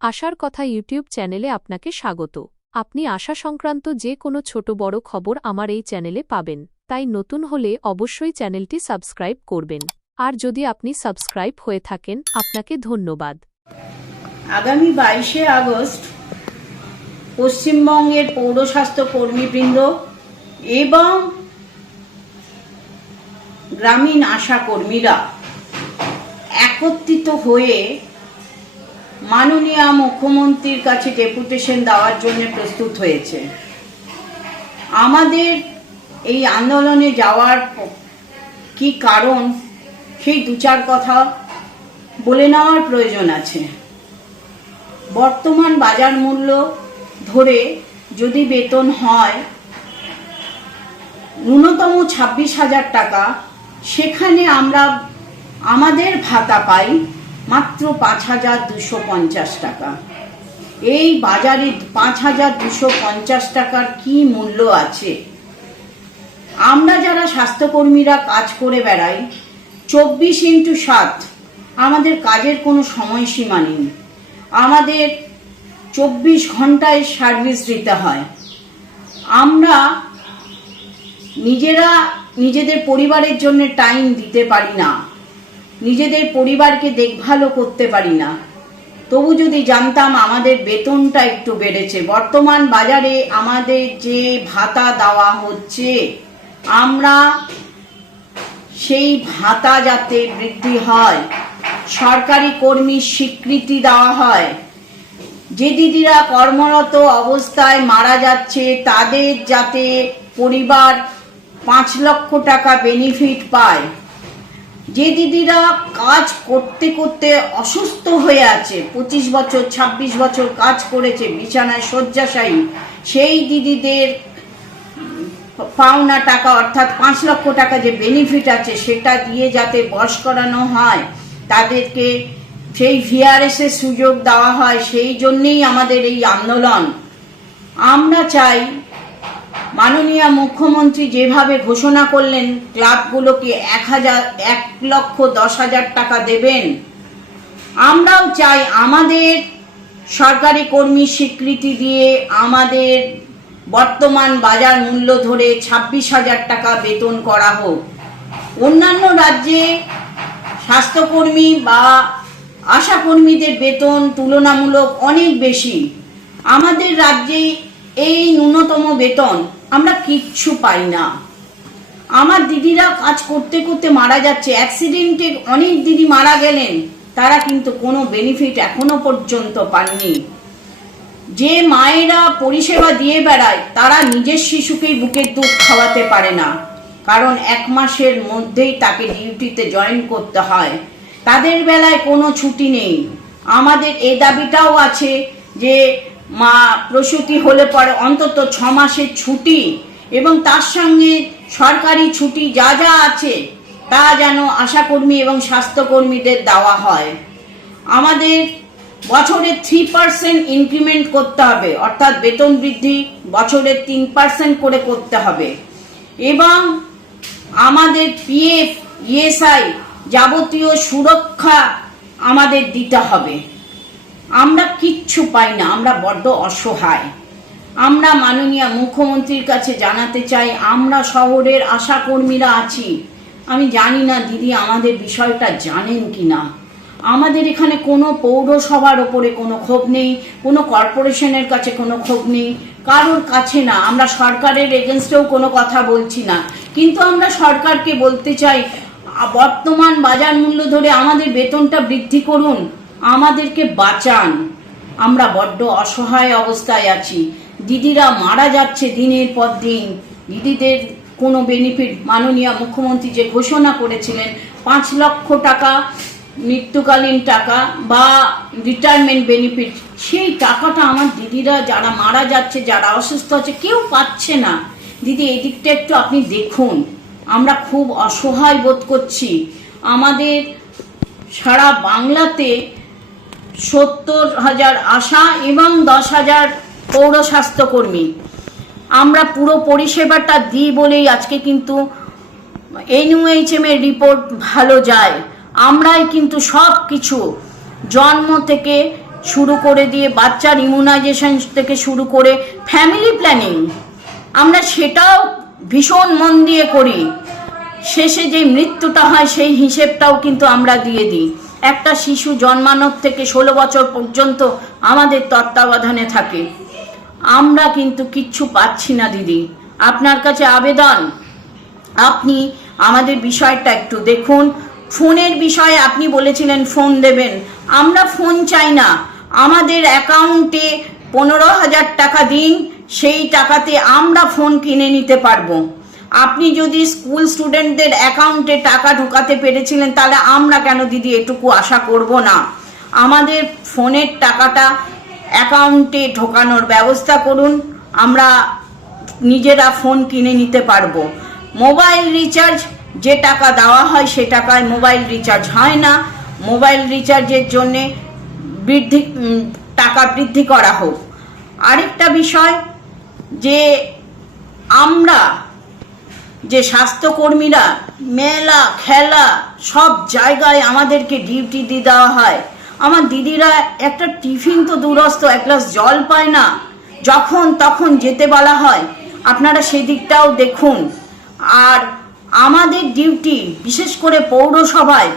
আশার কথা ইউটিউব চ্যানেলে আপনাকে স্বাগত। আপনি আশা সংক্রান্ত যে কোনো ছোট বড় খবর আমার এই চ্যানেলে পাবেন, তাই নতুন হলে অবশ্যই চ্যানেলটি সাবস্ক্রাইব করবেন। আর যদি আপনি সাবস্ক্রাইব হয়ে থাকেন, আপনাকে ধন্যবাদ। আগামী বাইশে আগস্ট পশ্চিমবঙ্গের পৌরস্বাস্থ্য কর্মীবৃন্দ এবং গ্রামীণ আশা কর্মীরা একত্রিত হয়ে মাননীয় মুখ্যমন্ত্রীর কাছে ডেপুটেশন দেওয়ার জন্য প্রস্তুত হয়েছে। আমাদের এই আন্দোলনে যাওয়ার কি কারণ, সেই দু চার কথা বলে নেওয়ার প্রয়োজন আছে। বর্তমান বাজার মূল্য ধরে যদি বেতন হয় ন্যূনতম ছাব্বিশ হাজার টাকা, সেখানে আমরা আমাদের ভাতা পাই মাত্র পাঁচ হাজার দুশো পঞ্চাশ টাকা। এই বাজারে পাঁচ হাজার দুশো পঞ্চাশ টাকার কি মূল্য আছে? আমরা যারা স্বাস্থ্যকর্মীরা কাজ করে বেড়াই, চব্বিশ ইন্টু সাত, আমাদের কাজের কোনো সময়সীমা নেই। আমাদের চব্বিশ ঘন্টায় সার্ভিস দিতে হয়। আমরা নিজেরা নিজেদের পরিবারের জন্য টাইম দিতে পারি না। নিজেদের পরিবারকে দেখভালও করতে পারি না। তবু যদি জানতাম আমাদের বেতনটা একটু বেড়েছে, বর্তমান বাজারে আমাদের যে ভাতা দেওয়া হচ্ছে, আমরা সেই ভাতা যাতে বৃদ্ধি হয়, সরকারি কর্মীর স্বীকৃতি দেওয়া হয়, যে দিদিরা কর্মরত অবস্থায় মারা যাচ্ছে, তাদের যাতে পরিবার পাঁচ লক্ষ টাকা বেনিফিট পায় যে দিদিরা কাজ করতে করতে অসুস্থ হয়ে আছে, পঁচিশ বছর ২৬ বছর কাজ করেছে, বিছানায় শয্যাশায়ী, সেই দিদিদের পাওনা টাকা, অর্থাৎ পাঁচ লক্ষ টাকা যে বেনিফিট আছে, সেটা দিয়ে যাতে বস করানো হয়, তাদেরকে সেই ভিআরএস এর সুযোগ দেওয়া হয়, সেই জন্যেই আমাদের এই আন্দোলন। আমরা চাই মাননীয় মুখ্যমন্ত্রী যেভাবে ঘোষণা করলেন, ক্লাবগুলোকে এক হাজার, এক লক্ষ দশ হাজার টাকা দেবেন। আমরাও চাই আমাদের সরকারি কর্মী স্বীকৃতি দিয়ে আমাদের বর্তমান বাজার মূল্য ধরে ছাব্বিশ হাজার টাকা বেতন করা হোক। অন্যান্য রাজ্যে স্বাস্থ্যকর্মী বা আশাকর্মীদের বেতন তুলনামূলক অনেক বেশি। আমাদের রাজ্যে এই ন্যূনতম বেতন আমরা কিচ্ছু পাই না। আমার দিদিরা কাজ করতে করতে মারা যাচ্ছে। অ্যাক্সিডেন্টে অনেক দিদি মারা গেলেন। তারা কিন্তু কোনো বেনিফিট এখনও পর্যন্ত পাননি। যে মায়েরা পরিষেবা দিয়ে বেড়ায়, তারা নিজের শিশুকেই বুকের দুধ খাওয়াতে পারে না। কারণ এক মাসের মধ্যেই তাকে ডিউটিতে জয়েন করতে হয়। তাদের বেলায় কোনো ছুটি নেই। আমাদের এ দাবিটাও আছে যে মা প্রসূতি হলে পরে অন্তত ছ মাসের ছুটি এবং তার সঙ্গে সরকারি ছুটি যা যা আছে তা যেন আশাকর্মী এবং স্বাস্থ্যকর্মীদের দেওয়া হয়। আমাদের বছরে থ্রি পার্সেন্ট ইনক্রিমেন্ট করতে হবে, অর্থাৎ বেতন বৃদ্ধি বছরে তিন পার্সেন্ট করে করতে হবে। এবং আমাদের পিএফ ইএসআই যাবতীয় সুরক্ষা আমাদের দিতে হবে। আমরা কিচ্ছু পাই না, আমরা বড্ড অসহায়। আমরা মাননীয় মুখ্যমন্ত্রীর কাছে জানাতে চাই, আমরা শহরের আশাকর্মীরা আছি। আমি জানি না দিদি আমাদের বিষয়টা জানেন কি না আমাদের এখানে কোনো পৌরসভার ওপরে কোনো ক্ষোভ নেই, কোনো কর্পোরেশনের কাছে কোনো ক্ষোভ নেই, কারোর কাছে না। আমরা সরকারের এগেনস্টেও কোনো কথা বলছি না। কিন্তু আমরা সরকারকে বলতে চাই বর্তমান বাজার মূল্য ধরে আমাদের বেতনটা বৃদ্ধি করুন। আমাদেরকে বাঁচান। আমরা বড্ড অসহায় অবস্থায় আছি। দিদিরা মারা যাচ্ছে দিনের পর দিন। দিদিদের কোনো বেনিফিট মাননীয় মুখ্যমন্ত্রী যে ঘোষণা করেছিলেন, পাঁচ লক্ষ টাকা মৃত্যুকালীন টাকা বা রিটায়ারমেন্ট বেনিফিট সেই টাকাটা আমার দিদিরা যারা মারা যাচ্ছে, যারা অসুস্থ আছে, কেউ পাচ্ছে না। দিদি, এই দিকটা একটু আপনি দেখুন। আমরা খুব অসহায় বোধ করছি। আমাদের সারা বাংলাতে সত্তর হাজার আশা এবং দশ হাজার পৌর স্বাস্থ্যকর্মী আমরা পুরো পরিষেবাটা দিই বলেই আজকে কিন্তু এনইউএইচএম এর রিপোর্ট ভালো যায়। আমরাই কিন্তু সব কিছু জন্ম থেকে শুরু করে দিয়ে বাচ্চার ইমিউনাইজেশন থেকে শুরু করে ফ্যামিলি প্ল্যানিং আমরা সেটাও ভীষণ মন দিয়ে করি। শেষে যে মৃত্যুটা হয় সেই হিসেবটাও কিন্তু আমরা দিয়ে দিই। একটা শিশু জন্মানোর থেকে ষোলো বছর পর্যন্ত আমাদের তত্ত্বাবধানে থাকে। আমরা কিন্তু কিচ্ছু পাচ্ছি না, দিদি। আপনার কাছে আবেদন? আপনি আমাদের বিষয়টা একটু দেখুন। ফোনের বিষয়ে আপনি বলেছিলেন ফোন দেবেন। আমরা ফোন চাই না। আমাদের অ্যাকাউন্টে পনেরো হাজার টাকা দিন, সেই টাকাতে আমরা ফোন কিনে নিতে পারব। আপনি যদি স্কুল স্টুডেন্টদের অ্যাকাউন্টে টাকা ঢোকাতে পেরেছিলেন, তাহলে আমরা কেন দিদি এটুকু আশা করব না? আমাদের ফোনের টাকাটা অ্যাকাউন্টে ঢোকানোর ব্যবস্থা করুন, আমরা নিজেরা ফোন কিনে নিতে পারব। মোবাইল রিচার্জ যে টাকা দেওয়া হয় সে টাকায় মোবাইল রিচার্জ হয় না। মোবাইল রিচার্জের জন্যে বৃদ্ধি টাকা বৃদ্ধি করা হোক। আরেকটা বিষয় যে আমরা যে স্বাস্থ্যকর্মীরা মেলা, খেলা সব জায়গায় আমাদেরকে ডিউটি দিয়ে দেওয়া হয়। আমার দিদিরা একটা টিফিন তো দূরস্থ এক গ্লাস জল পায় না। যখন তখন যেতে বলা হয়, আপনারা সেদিকটাও দেখুন। আর আমাদের ডিউটি, বিশেষ করে পৌরসভায়,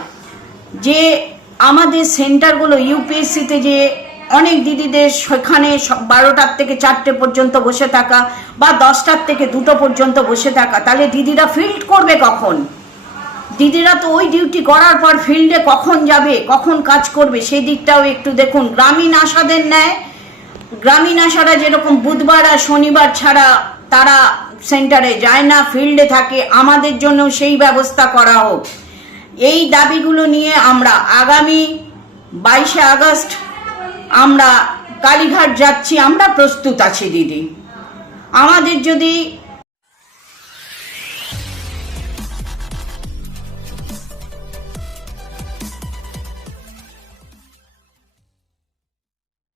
যে আমাদের সেন্টারগুলো, ইউপিএসসিতে যে অনেক দিদিদের সেখানে বারোটার থেকে চারটে পর্যন্ত বসে থাকা বা দশটার থেকে দুটো পর্যন্ত বসে থাকা, তাহলে দিদিরা ফিল্ড করবে কখন? দিদিরা তো ওই ডিউটি করার পর ফিল্ডে কখন যাবে, কখন কাজ করবে, সেই দিকটাও একটু দেখুন। গ্রামীণ আশাদের ন্যায়, গ্রামীণ আশারা যেরকম বুধবার আর শনিবার ছাড়া তারা সেন্টারে যায় না ফিল্ডে থাকে, আমাদের জন্য সেই ব্যবস্থা করা হোক। এই দাবিগুলো নিয়ে আমরা আগামী বাইশে আগস্ট আমরা কালীঘাট যাচ্ছি আমরা প্রস্তুত আছি দিদি। আমাদের যদি